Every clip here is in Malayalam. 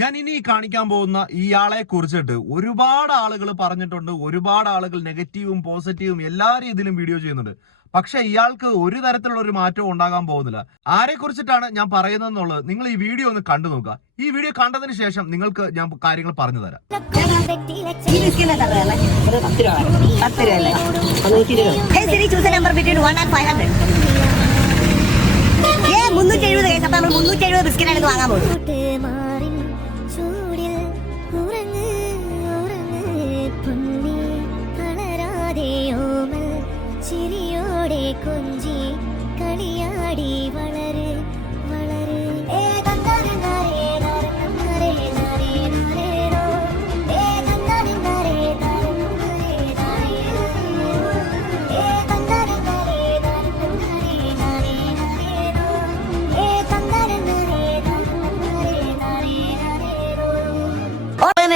ഞാൻ ഇനി കാണിക്കാൻ പോകുന്ന ഇയാളെ കുറിച്ചിട്ട് ഒരുപാട് ആളുകൾ പറഞ്ഞിട്ടുണ്ട് ഒരുപാട് ആളുകൾ നെഗറ്റീവും പോസിറ്റീവും എല്ലാ രീതിയിലും വീഡിയോ ചെയ്യുന്നുണ്ട്. പക്ഷെ ഇയാൾക്ക് ഒരു തരത്തിലുള്ള ഒരു മാറ്റവും ഉണ്ടാകാൻ പോകുന്നില്ല. ആരെ കുറിച്ചിട്ടാണ് ഞാൻ പറയുന്നതെന്നുള്ളത് നിങ്ങൾ ഈ വീഡിയോ ഒന്ന് കണ്ടു നോക്കുക. ഈ വീഡിയോ കണ്ടതിന് ശേഷം നിങ്ങൾക്ക് ഞാൻ കാര്യങ്ങൾ പറഞ്ഞു തരാം. ഈ ബിസ്ക്കറ്റ് എത്ര രൂപയല്ലേ? രൂപ. പത്ത് രൂപയല്ലേ നൂറ്റി ഇരുപത്. Hey Siri, choose a number between 1 and 500. ഏ മുന്നൂറ്റി എഴുപത്. നമ്മൾ മുന്നൂറ്റി എഴുപത് ബിസ്ക്കറ്റ് ആണ് വാങ്ങാൻ പോകും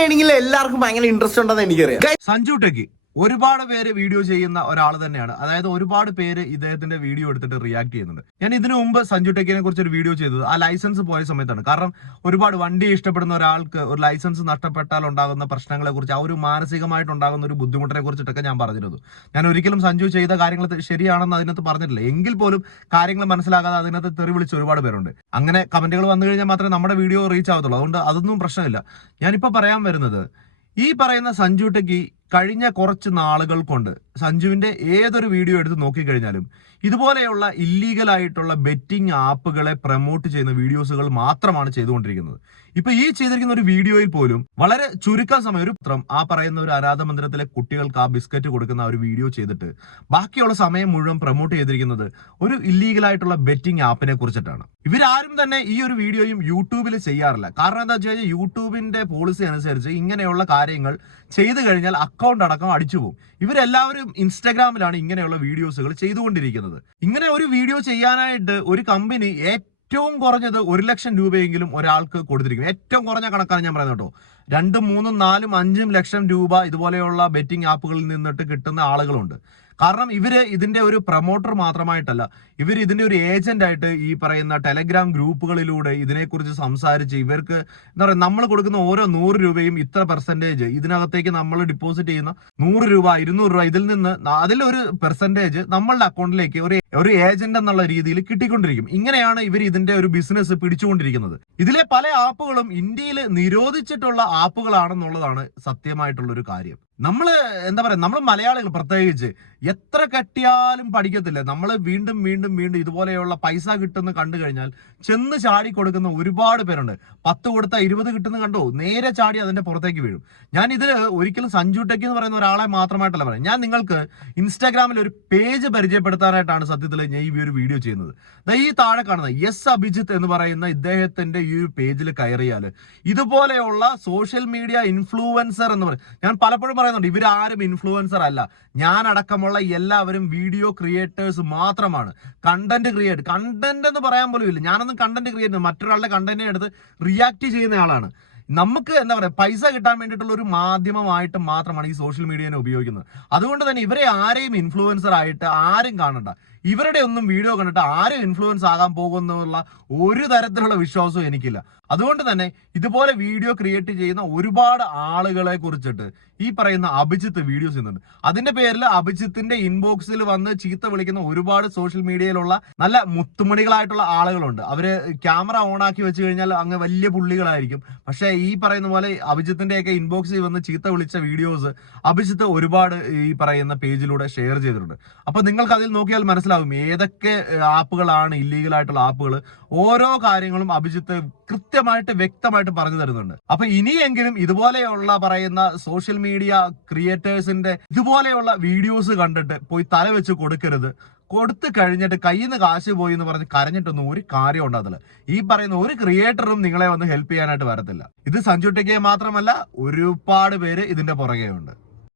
ഓൺലൈൻ എല്ലാവർക്കും ഭയങ്കര ഇൻട്രസ്റ്റ് ഉണ്ടെന്ന് എനിക്കറിയാം. സഞ്ജു ടെക്കി ഒരുപാട് പേര് വീഡിയോ ചെയ്യുന്ന ഒരാൾ തന്നെയാണ്. അതായത് ഒരുപാട് പേര് ഇദ്ദേഹത്തിന്റെ വീഡിയോ എടുത്തിട്ട് റിയാക്ട് ചെയ്യുന്നുണ്ട്. ഞാൻ ഇതിനു മുമ്പ് സഞ്ജു ടെക്കിനെ കുറിച്ച് ഒരു വീഡിയോ ചെയ്തത്. ആ ലൈസൻസ് പോയ സമയത്താണ്. കാരണം ഒരുപാട് വണ്ടി ഇഷ്ടപ്പെടുന്ന ഒരാൾക്ക് ഒരു ലൈസൻസ് നഷ്ടപ്പെട്ടാൽ ഉണ്ടാകുന്ന പ്രശ്നങ്ങളെ കുറിച്ച് ആ ഒരു മാനസികമായിട്ട് ഉണ്ടാകുന്ന ഒരു ബുദ്ധിമുട്ടിനെ കുറിച്ചിട്ടൊക്കെ ഞാൻ പറഞ്ഞിരുന്നു. ഞാൻ ഒരിക്കലും സഞ്ജു ചെയ്ത കാര്യങ്ങൾ ശരിയാണെന്ന് അതിനകത്ത് പറഞ്ഞിട്ടില്ല. എങ്കിൽ പോലും കാര്യങ്ങൾ മനസ്സിലാകാതെ അതിനകത്ത് തെറി വിളിച്ച് ഒരുപാട് പേരുണ്ട്. അങ്ങനെ കമന്റുകൾ വന്നു കഴിഞ്ഞാൽ മാത്രമേ നമ്മുടെ വീഡിയോ റീച്ച് ആവത്തുള്ളൂ. അതുകൊണ്ട് അതൊന്നും പ്രശ്നമില്ല. ഞാനിപ്പോ പറയാൻ വരുന്നത് ഈ പറയുന്ന സഞ്ജു ടെക്കി കഴിഞ്ഞ കുറച്ച് നാളുകൾ കൊണ്ട് സഞ്ജുവിന്റെ ഏതൊരു വീഡിയോ എടുത്ത് നോക്കിക്കഴിഞ്ഞാലും ഇതുപോലെയുള്ള ഇല്ലീഗൽ ആയിട്ടുള്ള ബെറ്റിംഗ് ആപ്പുകളെ പ്രമോട്ട് ചെയ്യുന്ന വീഡിയോസുകൾ മാത്രമാണ് ചെയ്തുകൊണ്ടിരിക്കുന്നത്. ഇപ്പൊ ഈ ചെയ്തിരിക്കുന്ന ഒരു വീഡിയോയിൽ പോലും വളരെ ചുരുക്കം സമയം ഒരു പത്രം ആ പറയുന്ന ഒരു അനാഥ മന്ദിരത്തിലെ കുട്ടികൾക്ക് ആ ബിസ്ക്കറ്റ് കൊടുക്കുന്ന ഒരു വീഡിയോ ചെയ്തിട്ട് ബാക്കിയുള്ള സമയം മുഴുവൻ പ്രൊമോട്ട് ചെയ്തിരിക്കുന്നത് ഒരു ഇല്ലീഗൽ ആയിട്ടുള്ള ബെറ്റിംഗ് ആപ്പിനെ കുറിച്ചിട്ടാണ്. ഇവരാരും തന്നെ ഈ ഒരു വീഡിയോയും യൂട്യൂബിൽ ചെയ്യാറില്ല. കാരണം എന്താ വെച്ച് കഴിഞ്ഞാൽ യൂട്യൂബിന്റെ പോളിസി അനുസരിച്ച് ഇങ്ങനെയുള്ള കാര്യങ്ങൾ ചെയ്തു കഴിഞ്ഞാൽ അക്കൗണ്ട് അടക്കം അടിച്ചു പോകും. ഇവരെല്ലാവരും ഇൻസ്റ്റാഗ്രാമിലാണ് ഇങ്ങനെയുള്ള വീഡിയോസുകൾ ചെയ്തുകൊണ്ടിരിക്കുന്നത്. ഇങ്ങനെ ഒരു വീഡിയോ ചെയ്യാനായിട്ട് ഒരു കമ്പനി ഏറ്റവും കുറഞ്ഞത് ഒരു ലക്ഷം രൂപയെങ്കിലും ഒരാൾക്ക് കൊടുത്തിരിക്കും. ഏറ്റവും കുറഞ്ഞ കണക്കാണ് ഞാൻ പറയുന്നത് കേട്ടോ. രണ്ടും മൂന്നും നാലും അഞ്ചും ലക്ഷം രൂപ ഇതുപോലെയുള്ള ബെറ്റിംഗ് ആപ്പുകളിൽ നിന്നിട്ട് കിട്ടുന്ന ആളുകളുണ്ട്. കാരണം ഇവർ ഇതിന്റെ ഒരു പ്രൊമോട്ടർ മാത്രമായിട്ടല്ല ഇവർ ഇതിന്റെ ഒരു ഏജന്റ് ആയിട്ട് ഈ പറയുന്ന ടെലഗ്രാം ഗ്രൂപ്പുകളിലൂടെ ഇതിനെക്കുറിച്ച് സംസാരിച്ച് ഇവർക്ക് എന്താ പറയുക നമ്മൾ കൊടുക്കുന്ന ഓരോ നൂറ് രൂപയും ഇത്ര പെർസെന്റേജ് ഇതിനകത്തേക്ക് നമ്മൾ ഡിപ്പോസിറ്റ് ചെയ്യുന്ന നൂറ് രൂപ ഇരുന്നൂറ് രൂപ ഇതിൽ നിന്ന് അതിലൊരു പെർസെന്റേജ് നമ്മളുടെ അക്കൗണ്ടിലേക്ക് ഒരു ഒരു ഏജന്റ് എന്നുള്ള രീതിയിൽ കിട്ടിക്കൊണ്ടിരിക്കും. ഇങ്ങനെയാണ് ഇവർ ഇതിന്റെ ഒരു ബിസിനസ് പിടിച്ചുകൊണ്ടിരിക്കുന്നത്. ഇതിലെ പല ആപ്പുകളും ഇന്ത്യയിൽ നിരോധിച്ചിട്ടുള്ള ആപ്പുകളാണെന്നുള്ളതാണ് സത്യമായിട്ടുള്ള ഒരു കാര്യം. നമ്മൾ എന്താ പറയുക നമ്മൾ മലയാളികൾ പ്രത്യേകിച്ച് എത്ര കെട്ടിയാലും പഠിക്കത്തില്ല. നമ്മൾ വീണ്ടും വീണ്ടും വീണ്ടും ഇതുപോലെയുള്ള പൈസ കിട്ടുന്ന കണ്ടു കഴിഞ്ഞാൽ ചെന്ന് ചാടി കൊടുക്കുന്ന ഒരുപാട് പേരുണ്ട്. പത്ത് കൊടുത്ത ഇരുപത് കിട്ടുന്ന കണ്ടോ? നേരെ ചാടി അതിന്റെ പുറത്തേക്ക് വീഴും. ഞാൻ ഇതിൽ ഒരിക്കലും സഞ്ജു ടെക്കി എന്ന് പറയുന്ന ഒരാളെ മാത്രമായിട്ടല്ല പറയാം. ഞാൻ നിങ്ങൾക്ക് ഇൻസ്റ്റാഗ്രാമിൽ ഒരു പേജ് പരിചയപ്പെടുത്താനായിട്ടാണ് സത്യത്തിൽ ഞാൻ ഈ ഒരു വീഡിയോ ചെയ്യുന്നത്. ഈ താഴെ കാണുന്ന എസ് അഭിജിത്ത് എന്ന് പറയുന്ന ഇദ്ദേഹത്തിന്റെ ഈ പേജിൽ കയറിയാൽ ഇതുപോലെയുള്ള സോഷ്യൽ മീഡിയ ഇൻഫ്ലുവൻസർ എന്ന് പറയും ഞാൻ പലപ്പോഴും പറയുന്നുണ്ട് ഇവരാരും ഇൻഫ്ലുവൻസർ അല്ല. ഞാൻ അടക്കമുള്ള എല്ലാവരും വീഡിയോ ക്രിയേറ്റേഴ്സ് മാത്രമാണ്. കണ്ടന്റ് ക്രിയേറ്റ് കണ്ടന്റ് എന്ന് പറയാൻ പോലും ഇല്ല. ഞാനൊന്നും കണ്ടന്റ് ക്രിയേറ്റ് മറ്റൊരാളുടെ കണ്ടന്റിനെ എടുത്ത് റിയാക്ട് ചെയ്യുന്ന ആളാണ്. നമുക്ക് എന്താ പറയുക പൈസ കിട്ടാൻ വേണ്ടിയിട്ടുള്ള ഒരു മാധ്യമമായിട്ട് മാത്രമാണ് ഈ സോഷ്യൽ മീഡിയനെ ഉപയോഗിക്കുന്നത്. അതുകൊണ്ട് തന്നെ ഇവരെ ആരെയും ഇൻഫ്ലുവൻസർ ആയിട്ട് ആരും കാണണ്ട. ഇവരുടെ ഒന്നും വീഡിയോ കണ്ടിട്ട് ആരും ഇൻഫ്ലുവൻസ് ആകാൻ പോകുന്നുള്ള ഒരു തരത്തിലുള്ള വിശ്വാസവും എനിക്കില്ല. അതുകൊണ്ട് തന്നെ ഇതുപോലെ വീഡിയോ ക്രിയേറ്റ് ചെയ്യുന്ന ഒരുപാട് ആളുകളെ കുറിച്ചിട്ട് ഈ പറയുന്ന അഭിജിത്ത് വീഡിയോസ് ചെയ്യുന്നുണ്ട് അതിന്റെ പേരിൽ അഭിജിത്തിന്റെ ഇൻബോക്സിൽ വന്ന് ചീത്ത വിളിക്കുന്ന ഒരുപാട് സോഷ്യൽ മീഡിയയിലുള്ള നല്ല മുത്തുമണികളായിട്ടുള്ള ആളുകളുണ്ട്. അവർ ക്യാമറ ഓൺ ആക്കി വെച്ച് കഴിഞ്ഞാൽ അങ്ങ് വലിയ പുള്ളികളായിരിക്കും. പക്ഷേ ഈ പറയുന്ന പോലെ അഭിജിത്തിന്റെ ഒക്കെ ഇൻബോക്സിൽ വന്ന് ചീത്ത വിളിച്ച വീഡിയോസ് അഭിജിത്ത് ഒരുപാട് ഈ പറയുന്ന പേജിലൂടെ ഷെയർ ചെയ്തിട്ടുണ്ട്. അപ്പൊ നിങ്ങൾക്ക് അതിൽ നോക്കിയാൽ മനസ്സിലാവും ഏതൊക്കെ ആപ്പുകളാണ് ഇല്ലീഗൽ ആയിട്ടുള്ള ആപ്പുകൾ ഓരോ കാര്യങ്ങളും അഭിജിത്ത് കൃത്യമായിട്ട് വ്യക്തമായിട്ട് പറഞ്ഞു തരുന്നുണ്ട്. അപ്പൊ ഇനിയെങ്കിലും ഇതുപോലെയുള്ള പറയുന്ന സോഷ്യൽ മീഡിയ ക്രിയേറ്റേഴ്സിന്റെ ഇതുപോലെയുള്ള വീഡിയോസ് കണ്ടിട്ട് പോയി തല വെച്ച് കൊടുക്കരുത്. കൊടുത്തു കഴിഞ്ഞിട്ട് കയ്യിൽ നിന്ന് കാശ് പോയി എന്ന് പറഞ്ഞ് കരഞ്ഞിട്ടൊന്നും ഒരു കാര്യം ഉണ്ടാകത്തില്ല. ഈ പറയുന്ന ഒരു ക്രിയേറ്ററും നിങ്ങളെ വന്ന് ഹെൽപ്പ് ചെയ്യാനായിട്ട് വരത്തില്ല. ഇത് സഞ്ജു മാത്രമല്ല ഒരുപാട് പേര് ഇതിന്റെ പുറകെ ഉണ്ട്